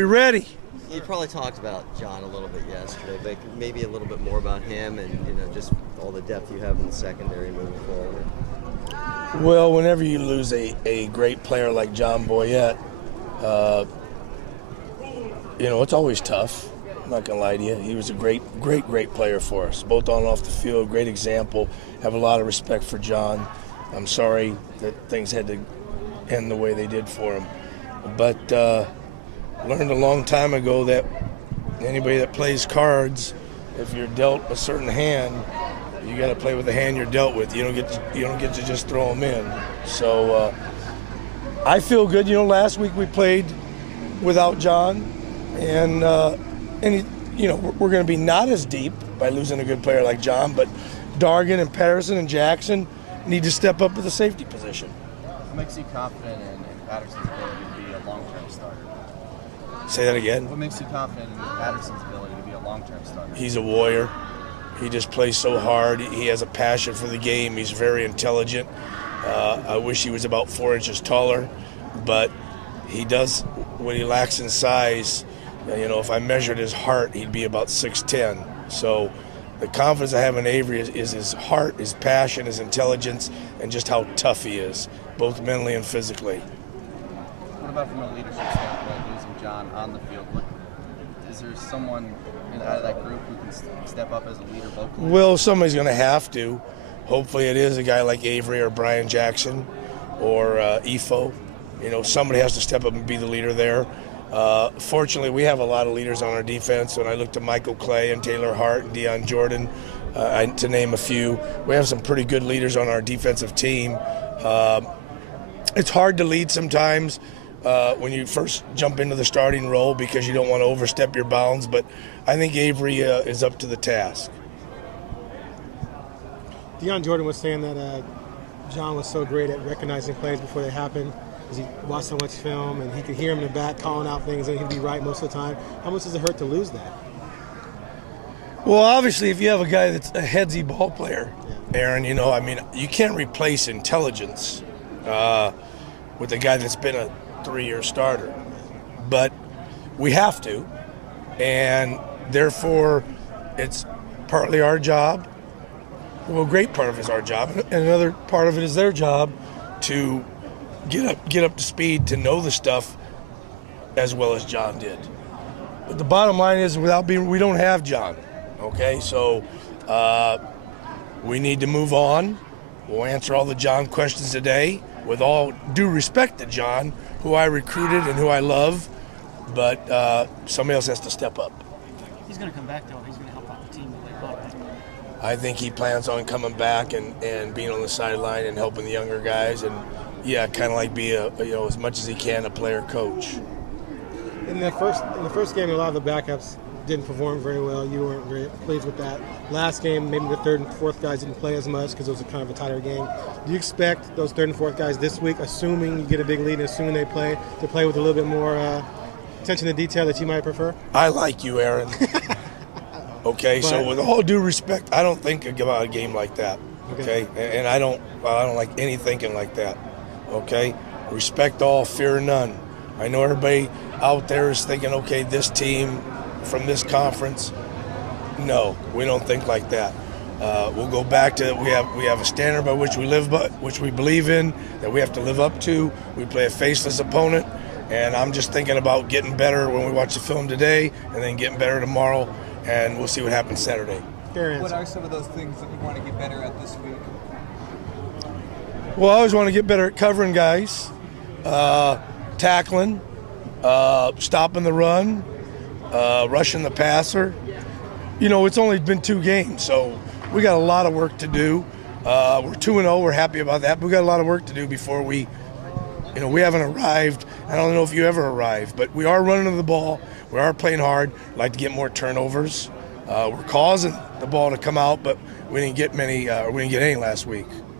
We ready? You probably talked about John a little bit yesterday, but maybe a little bit more about him and just all the depth you have in the secondary moving forward. Well, whenever you lose a great player like John Boyett, it's always tough. I'm not going to lie to you. He was a great player for us, both on and off the field. Great example. Have a lot of respect for John. I'm sorry that things had to end the way they did for him. But learned a long time ago that anybody that plays cards, if you're dealt a certain hand, you got to play with the hand you're dealt with. You don't get to just throw them in. So I feel good. Last week we played without John, and we're going to be not as deep by losing a good player like John, but Dargan and Patterson and Jackson need to step up to the safety position. What makes you confident in Patterson's ability to be a long-term starter? Say that again. What makes you confident in Patterson's ability to be a long-term starter? He's a warrior. He just plays so hard. He has a passion for the game. He's very intelligent. I wish he was about 4 inches taller, but he does what he lacks in size. If I measured his heart, he'd be about 6'10". So the confidence I have in Avery is his heart, his passion, his intelligence, and just how tough he is, both mentally and physically. What about from a leadership standpoint, losing John on the field? Is there someone out of that group who can step up as a leader vocally? Well, somebody's going to have to. Hopefully it is a guy like Avery or Brian Jackson or Efo. Somebody has to step up and be the leader there. Fortunately, we have a lot of leaders on our defense. When I look to Michael Clay and Taylor Hart and Deion Jordan, to name a few, we have some pretty good leaders on our defensive team. It's hard to lead sometimes when you first jump into the starting role because you don't want to overstep your bounds, but I think Avery is up to the task. Deion Jordan was saying that John was so great at recognizing plays before they happened because he watched so much film and he could hear him in the back calling out things and he'd be right most of the time. How much does it hurt to lose that? Well, obviously, if you have a guy that's a headsy ball player, Aaron, you can't replace intelligence with a guy that's been a 3-year starter. But we have to, and therefore it's partly our job. Well, a great part of it is our job, and another part of it is their job to get up to speed, to know the stuff as well as John did. But the bottom line is, we don't have John. Okay, so we need to move on. We'll answer all the John questions today with all due respect to John, who I recruited and who I love, but somebody else has to step up. He's going to come back, though. He's going to help out the team to play well. I think he plans on coming back and being on the sideline and helping the younger guys, and kind of like be as much as he can a player coach. In the first game, a lot of the backups didn't perform very well. You weren't very pleased with that. Last game, maybe the third and fourth guys didn't play as much because it was kind of a tighter game. Do you expect those third and fourth guys this week, assuming you get a big lead and assuming they play, to play with a little bit more attention to detail that you might prefer? I like you, Aaron. Okay, so with all due respect, I don't think about a game like that. Okay, and I don't like any thinking like that. Okay, respect all, fear none. I know everybody out there is thinking, okay, this team from this conference. No, we don't think like that. We'll go back to we have a standard by which we live, which we believe in, that we have to live up to. We play a faceless opponent, and I'm just thinking about getting better when we watch the film today, and then getting better tomorrow, and we'll see what happens Saturday. What are some of those things that you want to get better at this week? Well, I always want to get better at covering guys, tackling, stopping the run, rushing the passer. It's only been 2 games, so we got a lot of work to do. We're 2-0. We're happy about that, but we got a lot of work to do before we haven't arrived. I don't know if you ever arrive, but we are running to the ball. We are playing hard. We'd like to get more turnovers. We're causing the ball to come out, but we didn't get many. We didn't get any last week.